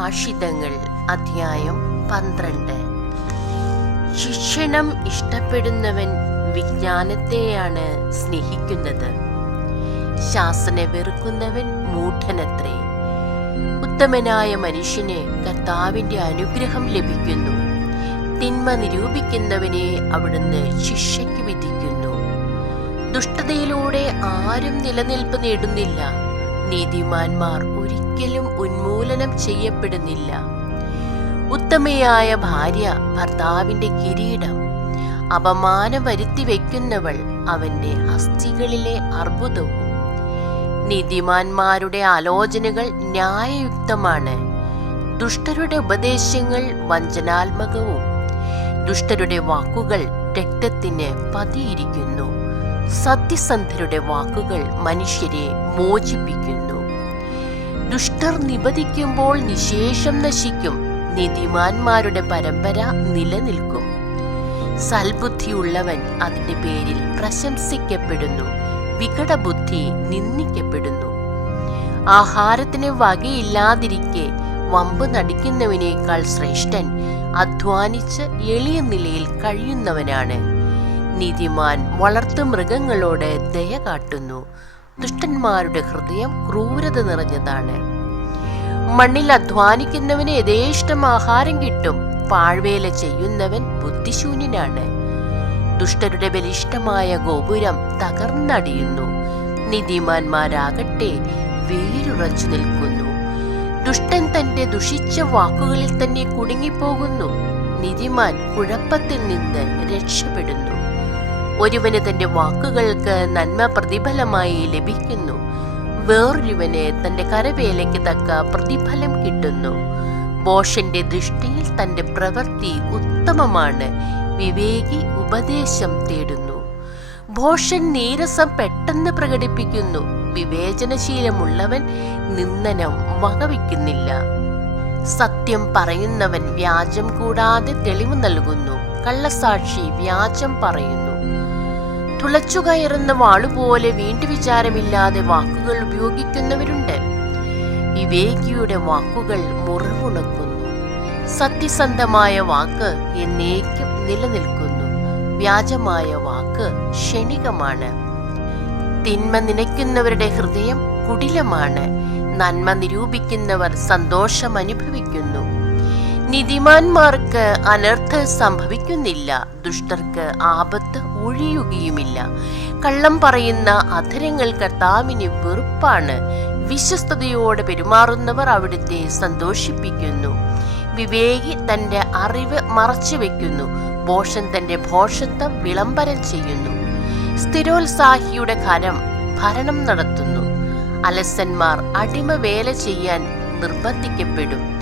സുഭാഷിതങ്ങൾ അധ്യായം 12. ശിക്ഷണം ഇഷ്ടപ്പെടുന്നവൻ വിജ്ഞാനത്തെയാണ് സ്നേഹിക്കുന്നത്. ശാസന വെറുക്കുന്നവൻ മൂഢനത്രേ. ഉത്തമനായ മനുഷ്യന് കർത്താവിന്റെ അനുഗ്രഹം ലഭിക്കുന്നു. തിന്മ നിരൂപിക്കുന്നവനെ അവിടുന്ന് ശിക്ഷയ്ക്ക് വിധിക്കുന്നു. ദുഷ്ടതയിലൂടെ ആരും നിലനിൽപ്പ് നേടുന്നില്ല. നീതിമാന്മാർ ഒരിക്കലും ഉന്മൂലനം ചെയ്യപ്പെടുന്നില്ല. ഉത്തമയായ ഭാര്യ ഭർത്താവിന്റെ കിരീടം. അപമാനം വരുത്തി വയ്ക്കുന്നവൾ അവന്റെ അസ്ഥികളിലെ അർബുദവും. നീതിമാന്മാരുടെ ആലോചനകൾ ന്യായയുക്തമാണ്. ദുഷ്ടരുടെ ഉപദേശങ്ങൾ വഞ്ചനാത്മകവും. ദുഷ്ടരുടെ വാക്കുകൾ രക്തത്തിന് പതിയിരിക്കുന്നു. സത്യസന്ധരുടെ വാക്കുകൾ മനുഷ്യരെ മോചിപ്പിക്കുന്നു. ദുഷ്ടർ നിബദിക്കുമ്പോൾ നിശേഷം നശിക്കും. നീതിമാന്മാരുടെ പരമ്പര നിലനിൽക്കും. സൽബുദ്ധിയുള്ളവൻ അതിന്റെ പേരിൽ പ്രശംസിക്കപ്പെടുന്നു. വികടബുദ്ധി നിന്ദിക്കപ്പെടുന്നു. ആഹാരത്തിന് വകയില്ലാതിരിക്കെ വമ്പ് നടിക്കുന്നവനേക്കാൾ ശ്രേഷ്ഠൻ അധ്വാനിച്ച് എളിയ നിലയിൽ കഴിയുന്നവനാണ്. നീതിമാൻ വളർത്തു മൃഗങ്ങളോട് ദയ കാട്ടുന്നു. ദുഷ്ടന്മാരുടെ ഹൃദയം ക്രൂരത നിറഞ്ഞതാണ്. മണ്ണിൽ അധ്വാനിക്കുന്നവന് യഥേഷ്ടം ആഹാരം കിട്ടും. പാഴ്വേല ചെയ്യുന്നവൻ ബുദ്ധിശൂന്യനാണ്. ദുഷ്ടരുടെ ബലിഷ്ഠമായ ഗോപുരം തകർന്നടിയുന്നു. നീതിമാന്മാരാകട്ടെ വേരുറച്ചു നിൽക്കുന്നു. ദുഷ്ടൻ തന്റെ ദുഷിച്ച വാക്കുകളിൽ തന്നെ കുടുങ്ങിപ്പോകുന്നു. നീതിമാൻ കുഴപ്പത്തിൽ നിന്ന് രക്ഷപ്പെടുന്നു. ഒരുവന് തന്റെ വാക്കുകൾക്ക് നന്മ പ്രതിഫലമായി ലഭിക്കുന്നു. വേറൊരുവന് തന്റെ കരവേലയ്ക്ക് തക്ക പ്രതിഫലം കിട്ടുന്നു. ഭോഷന്റെ ദൃഷ്ടിയിൽ തന്റെ പ്രവൃത്തി ഉത്തമമാണ്. വിവേകി ഉപദേശം തേടുന്നു. ഭോഷൻ നീരസം പെട്ടെന്ന് പ്രകടിപ്പിക്കുന്നു. വിവേചനശീലമുള്ളവൻ നിന്ദനം വകവയ്ക്കുന്നില്ല. സത്യം പറയുന്നവൻ വ്യാജം കൂടാതെ തെളിവ് നൽകുന്നു. കള്ളസാക്ഷി വ്യാജം പറയുന്നു. തുളച്ചുകയറുന്ന വാളുപോലെ വീണ്ടു വിചാരമില്ലാതെ വാക്കുകൾ ഉപയോഗിക്കുന്നവരുണ്ട്. വിവേകിയുടെ വാക്കുകൾ മുറിവുണക്കുന്നു. സത്യസന്ധമായ വാക്ക് എന്നേക്കും നിലനിൽക്കുന്നു. വ്യാജമായ വാക്ക് ക്ഷണികമാണ്. തിന്മ നനയ്ക്കുന്നവരുടെ ഹൃദയം കുടിലമാണ്. നന്മ നിരൂപിക്കുന്നവർ സന്തോഷം അനുഭവിക്കുന്നു. നീതിമാന്മാർക്ക് അനർത്ഥം സംഭവിക്കുന്നില്ല. ദുഷ്ടർക്ക് ആപത്ത് ഒഴിയുകയുമില്ല. കള്ളം പറയുന്ന അധരങ്ങൾ കർത്താവിന് വെറുപ്പാണ്. വിശ്വസ്തയോടെ പെരുമാറുന്നവർ അവിടുത്തെ സന്തോഷിപ്പിക്കുന്നു. വിവേകി തന്റെ അറിവ് മറച്ചു വെക്കുന്നു. ഭോഷൻ തന്റെ ഭോഷത്വം വിളംബരം ചെയ്യുന്നു. സ്ഥിരോത്സാഹിയുടെ കരം ഭരണം നടത്തുന്നു. അലസന്മാർ അടിമ വേല ചെയ്യാൻ നിർബന്ധിക്കപ്പെടും.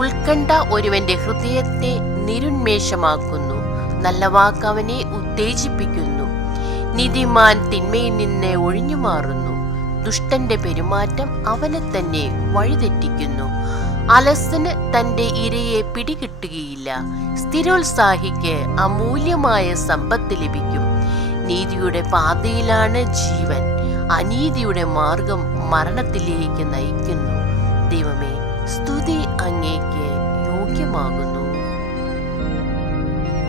ഉത്കണ്ഠ ഒരുവന്റെ ഹൃദയത്തെ നിരുന്മേഷമാക്കുന്നു. നല്ല വാക്ക് അവനെ ഉത്തേജിപ്പിക്കുന്നു. നീതിമാൻ തിന്മയിൽ നിന്ന് ഒഴിഞ്ഞു മാറുന്നു. ദുഷ്ടന്റെ പെരുമാറ്റം അവനെ തന്നെ വഴിതെറ്റിക്കുന്നു. അലസന് തന്റെ ഇരയെ പിടികിട്ടുകയില്ല. സ്ഥിരോത്സാഹിക്ക് അമൂല്യമായ സമ്പത്ത് ലഭിക്കും. നീതിയുടെ പാതയിലാണ് ജീവൻ. അനീതിയുടെ മാർഗം മരണത്തിലേക്ക് നയിക്കുന്നു. ദൈവമേ, സ്തുതി അങ്ങേക്ക് യോഗ്യമാകുന്നു.